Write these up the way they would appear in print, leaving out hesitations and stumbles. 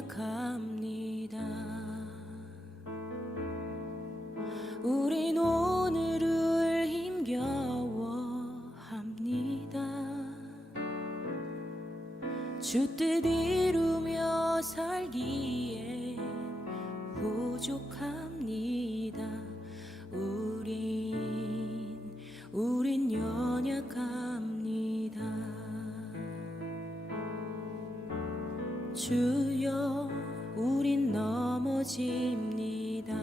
연약합니다. 우린 오늘을 힘겨워합니다. 주 뜻 이루며 살기에 부족합니다. 우린 연약합니다. 주여, 우린 넘어집니다.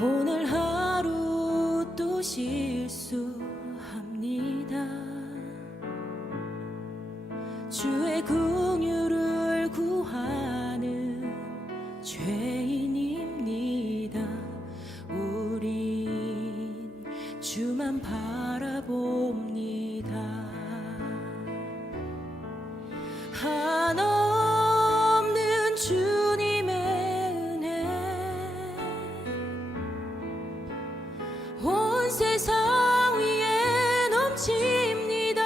오늘 하루 또 실수합니다. 주의 긍휼을 구하는 죄인입니다. 우린 주만 바라봅니다. 한없는 주님의 은혜 온 세상 위에 넘칩니다.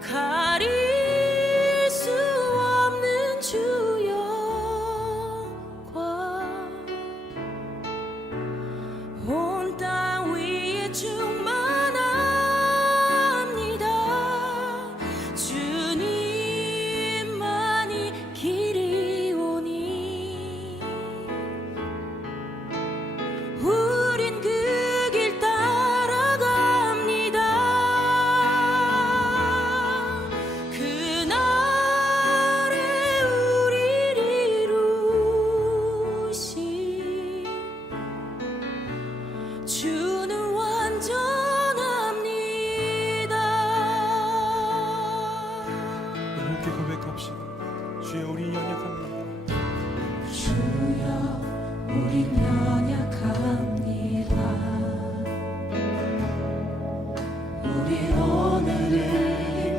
가릴 수 없는 주 영광 온 땅 위에 충만합니다. 주님만이 길이오니 우린 그 길 따라갑니다. 그날에 우리를 이루신 주는 완전합니다. 함께 고백합시다. 주여, 우리 연약합니다. 주여, 우린 연약합니다. 우린 오늘을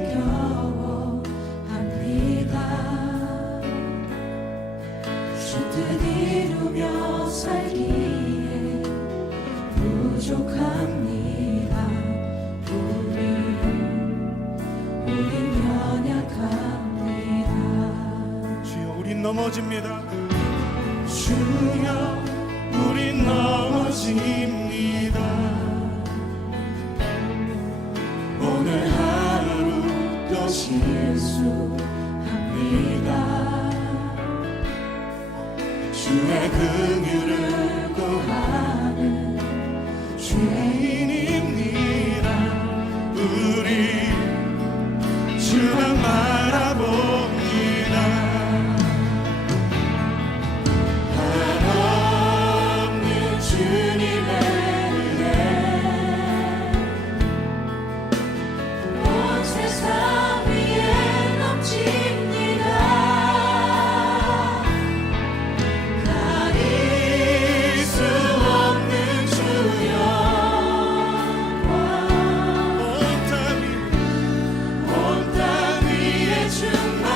힘겨워합니다. 주 뜻 이루며 살기에 부족합니다. 우린 연약합니다. 주여, 우린 넘어집니다. 주여, 우린 넘어집니다. 오늘 하루 또 실수합니다. 주의 긍휼을 구하는 죄인입니다. 우리 주만 바라봅니다. 한없는 주님의 은혜 온 세상 위에 넘칩니다. 가릴 수 없는 주 영광 온 땅 위에 충만합니다.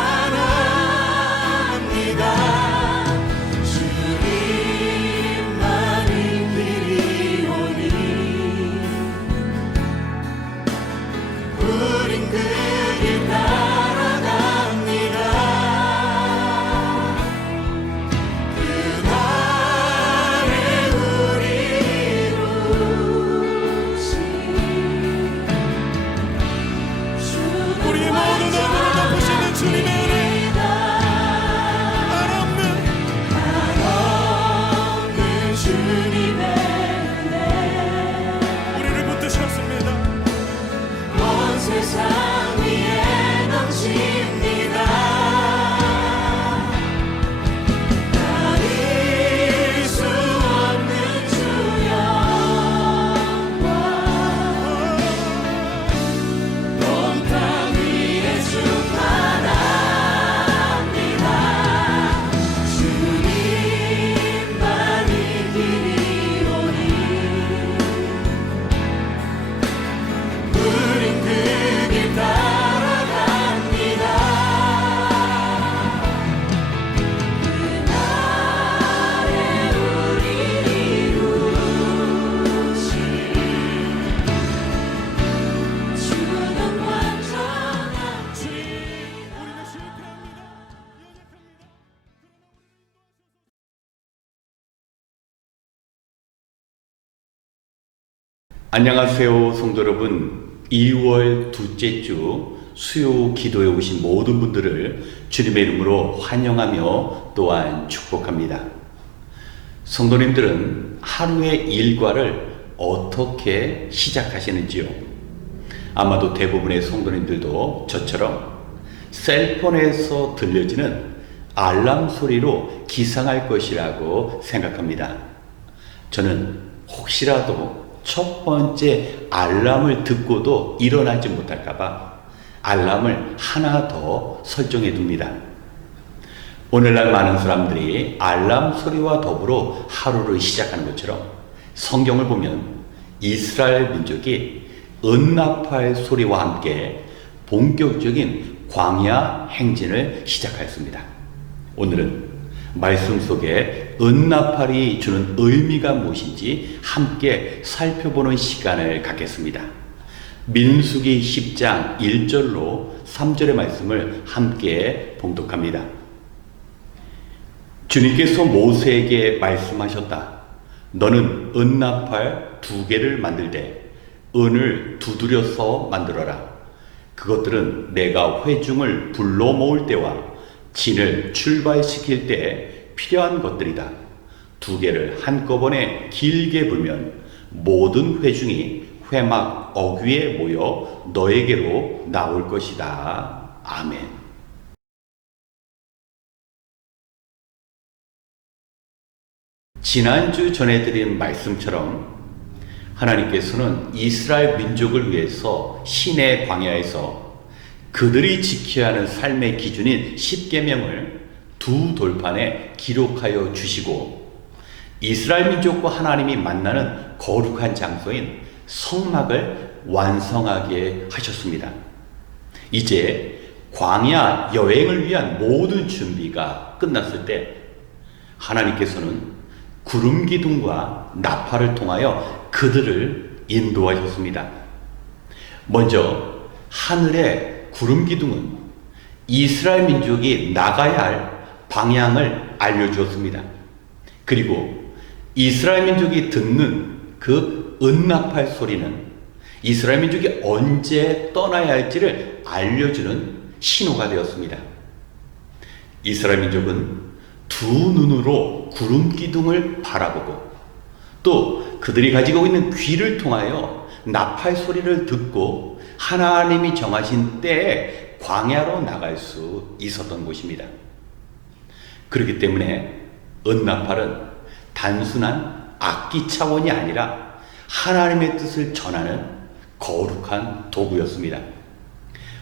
주님만이 길이오니 우린 그 길 따라갑니다. 그날에 우리 이루신 우리 모두 눈으로 덮으시는 주님의 은혜, 한없는 주님의 은혜 우리를 붙드셨습니다. 온 세상 위에 안녕하세요, 성도 여러분. 2월 둘째 주 수요 기도에 오신 모든 분들을 주님의 이름으로 환영하며 또한 축복합니다. 성도님들은 하루의 일과를 어떻게 시작하시는지요? 아마도 대부분의 성도님들도 저처럼 셀폰에서 들려지는 알람 소리로 기상할 것이라고 생각합니다. 저는 혹시라도 첫 번째 알람을 듣고도 일어나지 못할까봐 알람을 하나 더 설정해 둡니다. 오늘날 많은 사람들이 알람 소리와 더불어 하루를 시작하는 것처럼 성경을 보면 이스라엘 민족이 은나팔 소리와 함께 본격적인 광야 행진을 시작하였습니다. 오늘은 말씀 속에 은나팔이 주는 의미가 무엇인지 함께 살펴보는 시간을 갖겠습니다. 민수기 10장 1절로 3절의 말씀을 함께 봉독합니다. 주님께서 모세에게 말씀하셨다. 너는 은나팔 2개를 만들되 은을 두드려서 만들어라. 그것들은 내가 회중을 불러 모을 때와 진을 출발시킬 때 필요한 것들이다. 2개를 한꺼번에 길게 불면 모든 회중이 회막 어귀에 모여 너에게로 나올 것이다. 아멘. 지난주 전해드린 말씀처럼 하나님께서는 이스라엘 민족을 위해서 시내 광야에서 그들이 지켜야 하는 삶의 기준인 10계명을 2 돌판에 기록하여 주시고 이스라엘 민족과 하나님이 만나는 거룩한 장소인 성막을 완성하게 하셨습니다. 이제 광야 여행을 위한 모든 준비가 끝났을 때 하나님께서는 구름 기둥과 나팔을 통하여 그들을 인도하셨습니다. 먼저 하늘의 구름 기둥은 이스라엘 민족이 나가야 할 방향을 알려주었습니다. 그리고 이스라엘 민족이 듣는 그 은나팔 소리는 이스라엘 민족이 언제 떠나야 할지를 알려주는 신호가 되었습니다. 이스라엘 민족은 2 눈으로 구름 기둥을 바라보고 또 그들이 가지고 있는 귀를 통하여 나팔 소리를 듣고 하나님이 정하신 때에 광야로 나갈 수 있었던 곳입니다. 그렇기 때문에 은나팔은 단순한 악기 차원이 아니라 하나님의 뜻을 전하는 거룩한 도구였습니다.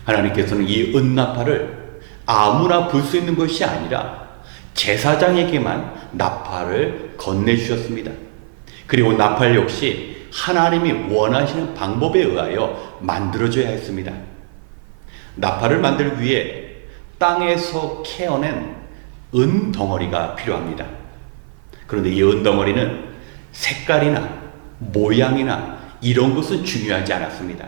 하나님께서는 이 은나팔을 아무나 불 수 있는 것이 아니라 제사장에게만 나팔을 건네주셨습니다. 그리고 나팔 역시 하나님이 원하시는 방법에 의하여 만들어져야 했습니다. 나팔을 만들기 위해 땅에서 캐어낸 은덩어리가 필요합니다. 그런데 이 은덩어리는 색깔이나 모양이나 이런 것은 중요하지 않았습니다.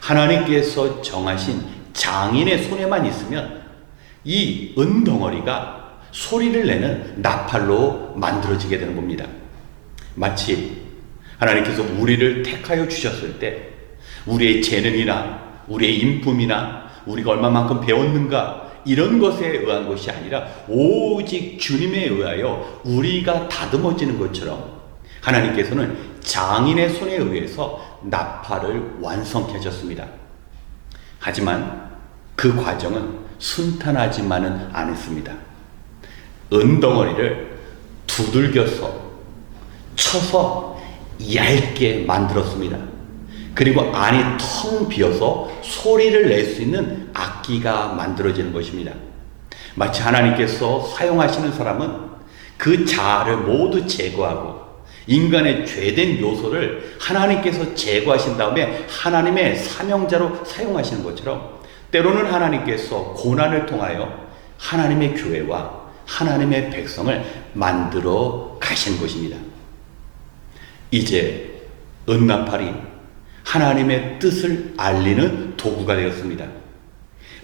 하나님께서 정하신 장인의 손에만 있으면 이 은덩어리가 소리를 내는 나팔로 만들어지게 되는 겁니다. 마치 하나님께서 우리를 택하여 주셨을 때 우리의 재능이나 우리의 인품이나 우리가 얼마만큼 배웠는가 이런 것에 의한 것이 아니라 오직 주님에 의하여 우리가 다듬어지는 것처럼 하나님께서는 장인의 손에 의해서 나팔을 완성케 하셨습니다. 하지만 그 과정은 순탄하지만은 않았습니다. 은덩어리를 두들겨서 쳐서 얇게 만들었습니다. 그리고 안이 텅 비어서 소리를 낼 수 있는 악기가 만들어지는 것입니다. 마치 하나님께서 사용하시는 사람은 그 자아를 모두 제거하고 인간의 죄된 요소를 하나님께서 제거하신 다음에 하나님의 사명자로 사용하시는 것처럼 때로는 하나님께서 고난을 통하여 하나님의 교회와 하나님의 백성을 만들어 가시는 것입니다. 이제 은나팔이 하나님의 뜻을 알리는 도구가 되었습니다.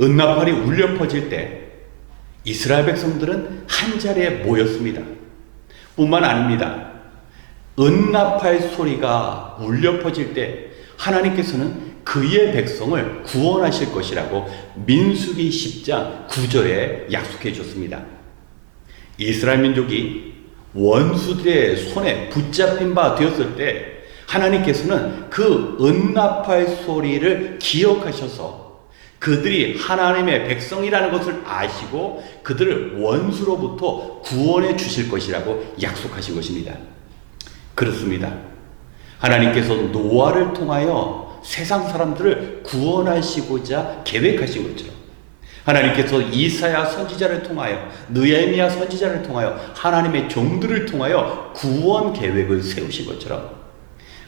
은나팔이 울려 퍼질 때 이스라엘 백성들은 한 자리에 모였습니다. 뿐만 아닙니다. 은나팔 소리가 울려 퍼질 때 하나님께서는 그의 백성을 구원하실 것이라고 민수기 10장 9절에 약속해 줬습니다. 이스라엘 민족이 원수들의 손에 붙잡힌 바 되었을 때 하나님께서는 그 은나팔 소리를 기억하셔서 그들이 하나님의 백성이라는 것을 아시고 그들을 원수로부터 구원해 주실 것이라고 약속하신 것입니다. 그렇습니다. 하나님께서 노아를 통하여 세상 사람들을 구원하시고자 계획하신 것처럼 하나님께서 이사야 선지자를 통하여 느헤미야 선지자를 통하여 하나님의 종들을 통하여 구원 계획을 세우신 것처럼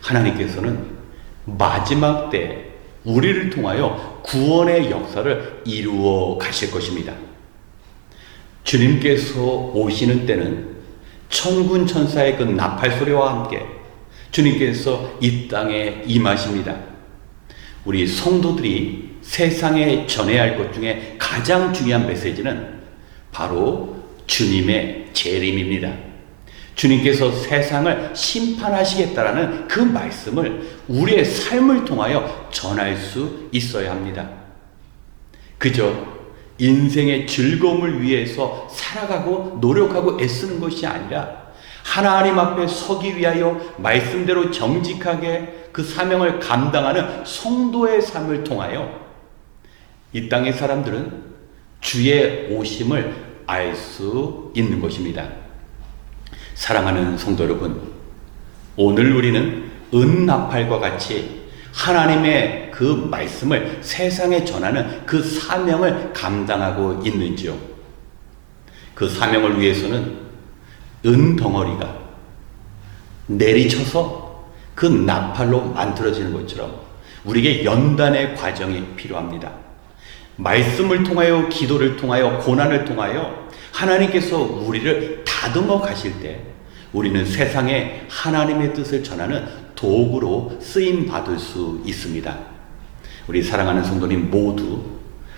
하나님께서는 마지막 때 우리를 통하여 구원의 역사를 이루어 가실 것입니다. 주님께서 오시는 때는 천군 천사의 그 나팔 소리와 함께 주님께서 이 땅에 임하십니다. 우리 성도들이 세상에 전해야 할 것 중에 가장 중요한 메시지는 바로 주님의 재림입니다. 주님께서 세상을 심판하시겠다라는 그 말씀을 우리의 삶을 통하여 전할 수 있어야 합니다. 그저 인생의 즐거움을 위해서 살아가고 노력하고 애쓰는 것이 아니라 하나님 앞에 서기 위하여 말씀대로 정직하게 그 사명을 감당하는 성도의 삶을 통하여 이 땅의 사람들은 주의 오심을 알 수 있는 것입니다. 사랑하는 성도 여러분, 오늘 우리는 은나팔과 같이 하나님의 그 말씀을 세상에 전하는 그 사명을 감당하고 있는지요? 그 사명을 위해서는 은덩어리가 내리쳐서 그 나팔로 만들어지는 것처럼 우리에게 연단의 과정이 필요합니다. 말씀을 통하여, 기도를 통하여, 고난을 통하여 하나님께서 우리를 다듬어 가실 때 우리는 세상에 하나님의 뜻을 전하는 도구로 쓰임 받을 수 있습니다. 우리 사랑하는 성도님 모두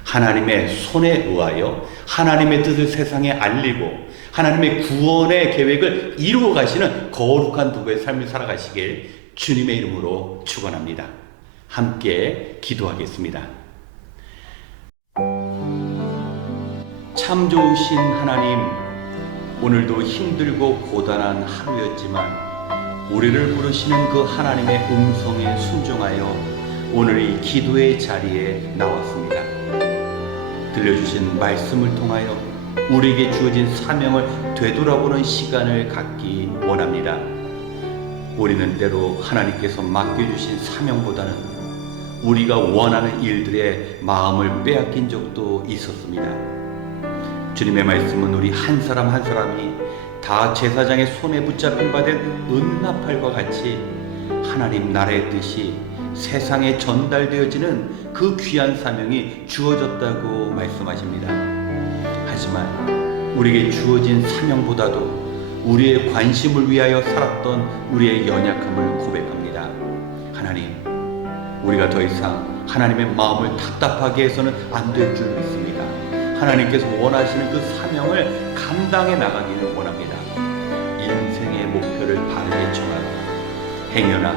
하나님의 손에 의하여 하나님의 뜻을 세상에 알리고 하나님의 구원의 계획을 이루어 가시는 거룩한 부부의 삶을 살아가시길 주님의 이름으로 축원합니다. 함께 기도하겠습니다. 참 좋으신 하나님, 오늘도 힘들고 고단한 하루였지만 우리를 부르시는 그 하나님의 음성에 순종하여 오늘 이 기도의 자리에 나왔습니다. 들려주신 말씀을 통하여 우리에게 주어진 사명을 되돌아보는 시간을 갖기 원합니다. 우리는 때로 하나님께서 맡겨주신 사명보다는 우리가 원하는 일들에 마음을 빼앗긴 적도 있었습니다. 주님의 말씀은 우리 한 사람 한 사람이 다 제사장의 손에 붙잡힌 바 된 은나팔과 같이 하나님 나라의 뜻이 세상에 전달되어지는 그 귀한 사명이 주어졌다고 말씀하십니다. 하지만 우리에게 주어진 사명보다도 우리의 관심을 위하여 살았던 우리의 연약함을 고백합니다. 하나님, 우리가 더 이상 하나님의 마음을 답답하게 해서는 안 될 줄 믿습니다. 하나님께서 원하시는 그 사명을 감당해 나가기를 원합니다. 인생의 목표를 바르게 정하고 행여나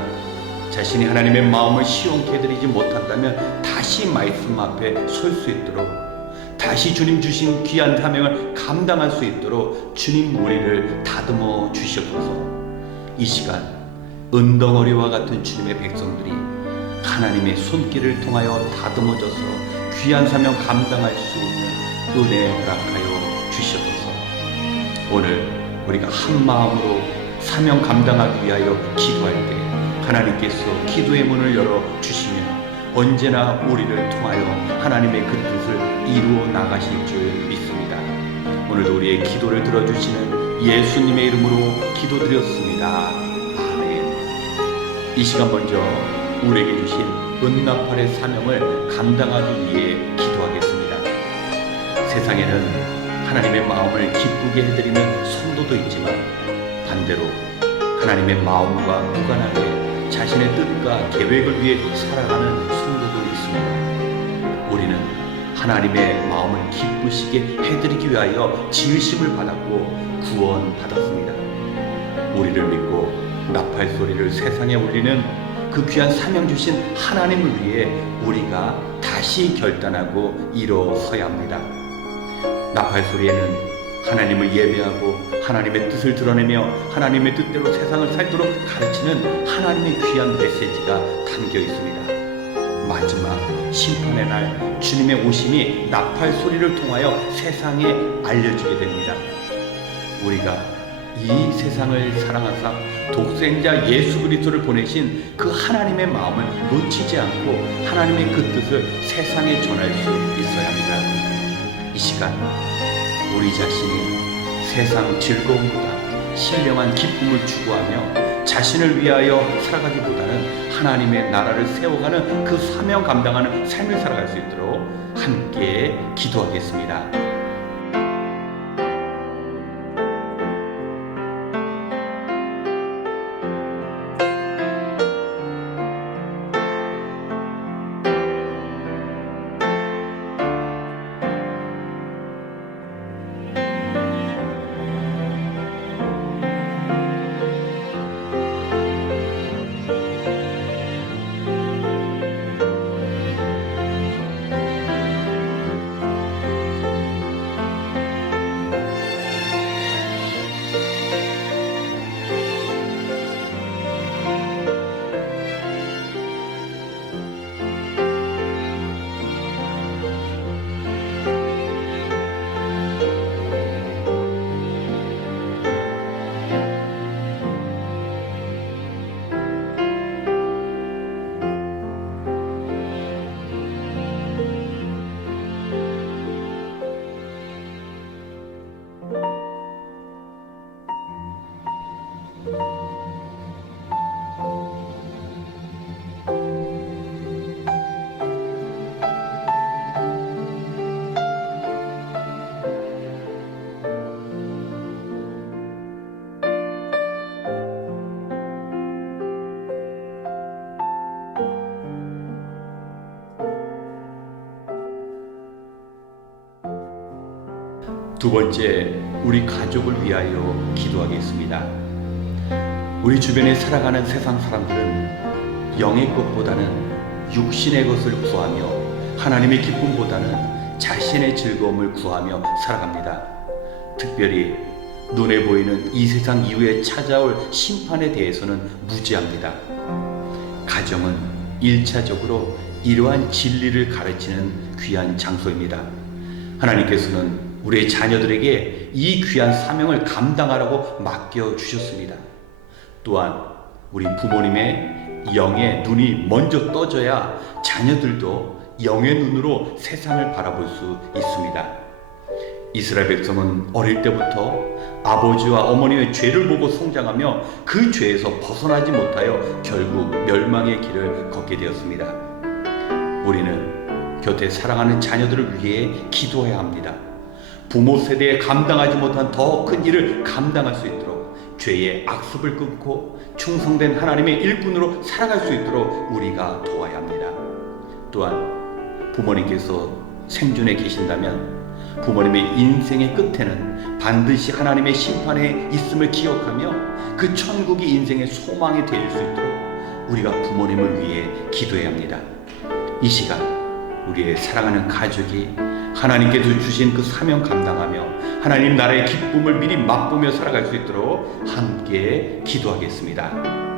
자신이 하나님의 마음을 시원케 해드리지 못한다면 다시 말씀 앞에 설 수 있도록, 다시 주님 주신 귀한 사명을 감당할 수 있도록 주님 우리를 다듬어 주시옵소서. 이 시간 은덩어리와 같은 주님의 백성들이 하나님의 손길을 통하여 다듬어져서 귀한 사명 감당할 수 있는 은혜 허락하여 주시옵소서. 오늘 우리가 한 마음으로 사명 감당하기 위하여 기도할 때 하나님께서 기도의 문을 열어 주시며 언제나 우리를 통하여 하나님의 그 뜻을 이루어 나가실 줄 믿습니다. 오늘도 우리의 기도를 들어주시는 예수님의 이름으로 기도드렸습니다. 아멘. 이 시간 먼저 우리에게 주신 은나팔의 사명을 감당하기 위해 기도하겠습니다. 세상에는 하나님의 마음을 기쁘게 해드리는 성도도 있지만 반대로 하나님의 마음과 무관하게 자신의 뜻과 계획을 위해 살아가는 성도도 있습니다. 우리는 하나님의 마음을 기쁘시게 해드리기 위하여 지으심을 받았고 구원받았습니다. 우리를 믿고 나팔 소리를 세상에 울리는 그 귀한 사명 주신 하나님을 위해 우리가 다시 결단하고 일어서야 합니다. 나팔 소리에는 하나님을 예배하고 하나님의 뜻을 드러내며 하나님의 뜻대로 세상을 살도록 가르치는 하나님의 귀한 메시지가 담겨 있습니다. 마지막 심판의 날 주님의 오심이 나팔 소리를 통하여 세상에 알려지게 됩니다. 우리가 이 세상을 사랑하사 독생자 예수 그리스도를 보내신 그 하나님의 마음을 놓치지 않고 하나님의 그 뜻을 세상에 전할 수 있어야 합니다. 이 시간 우리 자신이 세상 즐거움보다 신령한 기쁨을 추구하며 자신을 위하여 살아가기보다는 하나님의 나라를 세워가는 그 사명 감당하는 삶을 살아갈 수 있도록 함께 기도하겠습니다. 두 번째, 우리 가족을 위하여 기도하겠습니다. 우리 주변에 살아가는 세상 사람들은 영의 것보다는 육신의 것을 구하며 하나님의 기쁨보다는 자신의 즐거움을 구하며 살아갑니다. 특별히 눈에 보이는 이 세상 이후에 찾아올 심판에 대해서는 무지합니다. 가정은 1차적으로 이러한 진리를 가르치는 귀한 장소입니다. 하나님께서는 우리의 자녀들에게 이 귀한 사명을 감당하라고 맡겨주셨습니다. 또한 우리 부모님의 영의 눈이 먼저 떠져야 자녀들도 영의 눈으로 세상을 바라볼 수 있습니다. 이스라엘 백성은 어릴 때부터 아버지와 어머니의 죄를 보고 성장하며 그 죄에서 벗어나지 못하여 결국 멸망의 길을 걷게 되었습니다. 우리는 곁에 사랑하는 자녀들을 위해 기도해야 합니다. 부모 세대에 감당하지 못한 더 큰 일을 감당할 수 있도록 죄의 악습을 끊고 충성된 하나님의 일꾼으로 살아갈 수 있도록 우리가 도와야 합니다. 또한 부모님께서 생존에 계신다면 부모님의 인생의 끝에는 반드시 하나님의 심판에 있음을 기억하며 그 천국이 인생의 소망이 될 수 있도록 우리가 부모님을 위해 기도해야 합니다. 이 시간 우리의 사랑하는 가족이 하나님께서 주신 그 사명 감당하며 하나님 나라의 기쁨을 미리 맛보며 살아갈 수 있도록 함께 기도하겠습니다.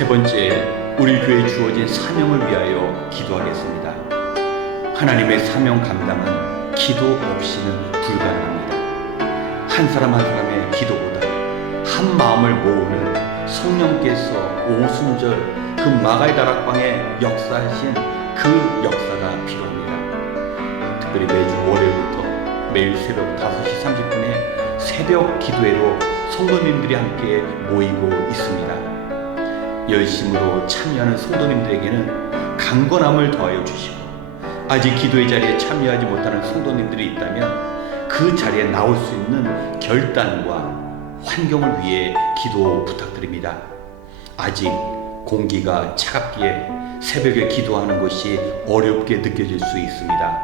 세 번째, 우리 교회에 주어진 사명을 위하여 기도하겠습니다. 하나님의 사명 감당은 기도 없이는 불가능합니다. 한 사람 한 사람의 기도보다 한 마음을 모으는 성령께서 오순절 그 마가의 다락방에 역사하신 그 역사가 필요합니다. 특별히 매주 월요일부터 매일 새벽 5시 30분에 새벽 기도회로 성도님들이 함께 모이고 있습니다. 열심으로 참여하는 성도님들에게는 강건함을 더하여 주시고, 아직 기도의 자리에 참여하지 못하는 성도님들이 있다면 그 자리에 나올 수 있는 결단과 환경을 위해 기도 부탁드립니다. 아직 공기가 차갑기에 새벽에 기도하는 것이 어렵게 느껴질 수 있습니다.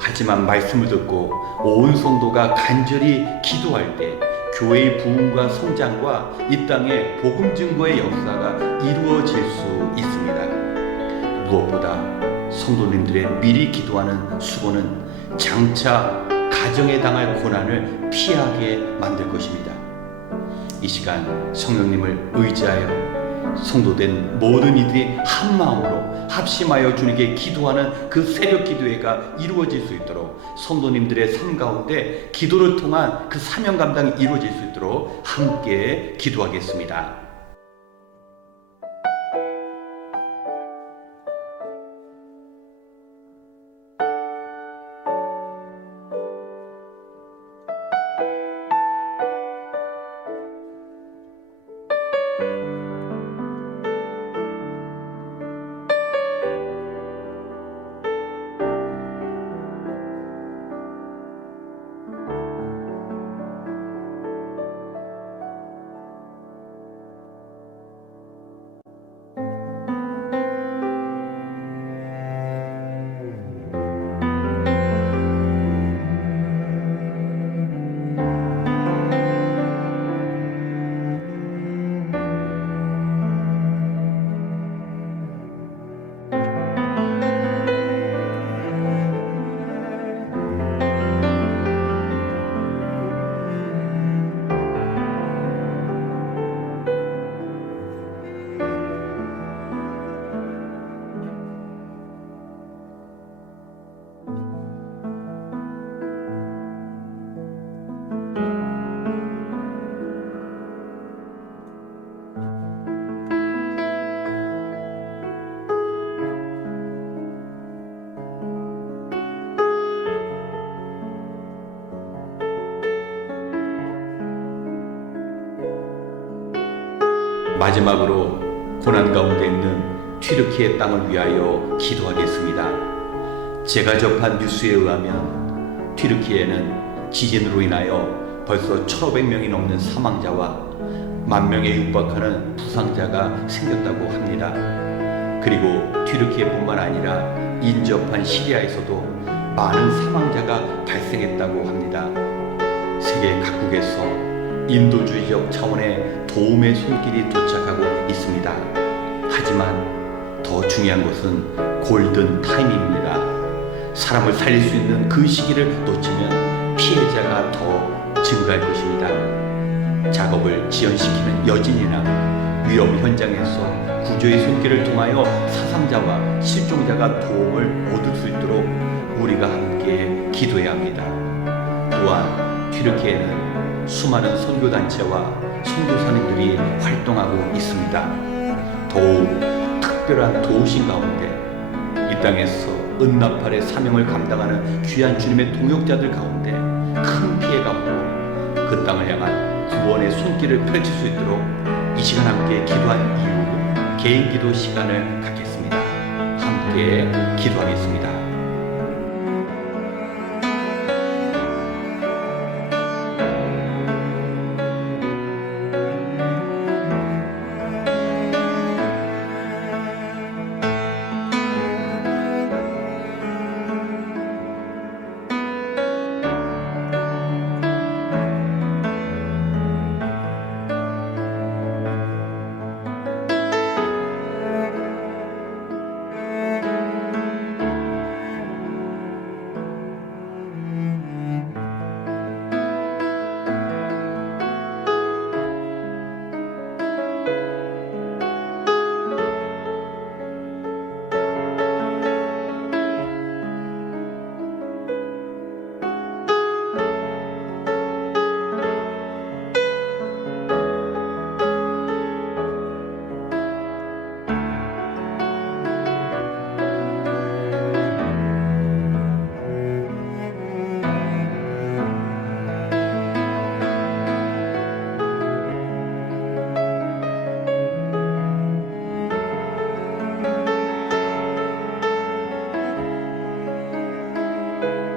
하지만 말씀을 듣고 온 성도가 간절히 기도할 때 교회의 부흥과 성장과 이 땅의 복음 증거의 역사가 이루어질 수 있습니다. 무엇보다 성도님들의 미리 기도하는 수고는 장차 가정에 당할 고난을 피하게 만들 것입니다. 이 시간 성령님을 의지하여 성도된 모든 이들이 한 마음으로 합심하여 주님께 기도하는 그 새벽 기도회가 이루어질 수 있도록, 성도님들의 삶 가운데 기도를 통한 그 사명 감당이 이루어질 수 있도록 함께 기도하겠습니다. 마지막으로 고난 가운데 있는 튀르키예 땅을 위하여 기도하겠습니다. 제가 접한 뉴스에 의하면 튀르키예는 지진으로 인하여 벌써 1,500명이 넘는 사망자와 10,000명에 육박하는 부상자가 생겼다고 합니다. 그리고 튀르키예뿐만 아니라 인접한 시리아에서도 많은 사망자가 발생했다고 합니다. 세계 각국에서 인도주의적 차원의 도움의 손길이 도착하고 있습니다. 하지만 더 중요한 것은 골든 타임입니다. 사람을 살릴 수 있는 그 시기를 놓치면 피해자가 더 증가할 것입니다. 작업을 지연시키는 여진이나 위험 현장에서 구조의 손길을 통하여 사상자와 실종자가 도움을 얻을 수 있도록 우리가 함께 기도해야 합니다. 또한 튀르키예는 수많은 선교단체와 선교사님들이 활동하고 있습니다. 더욱 특별한 도우신 가운데 이 땅에서 은나팔의 사명을 감당하는 귀한 주님의 동역자들 가운데 큰 피해가 없고 그 땅을 향한 구원의 손길을 펼칠 수 있도록 이 시간 함께 기도한 이후 개인 기도 시간을 갖겠습니다. 함께 기도하겠습니다. 주님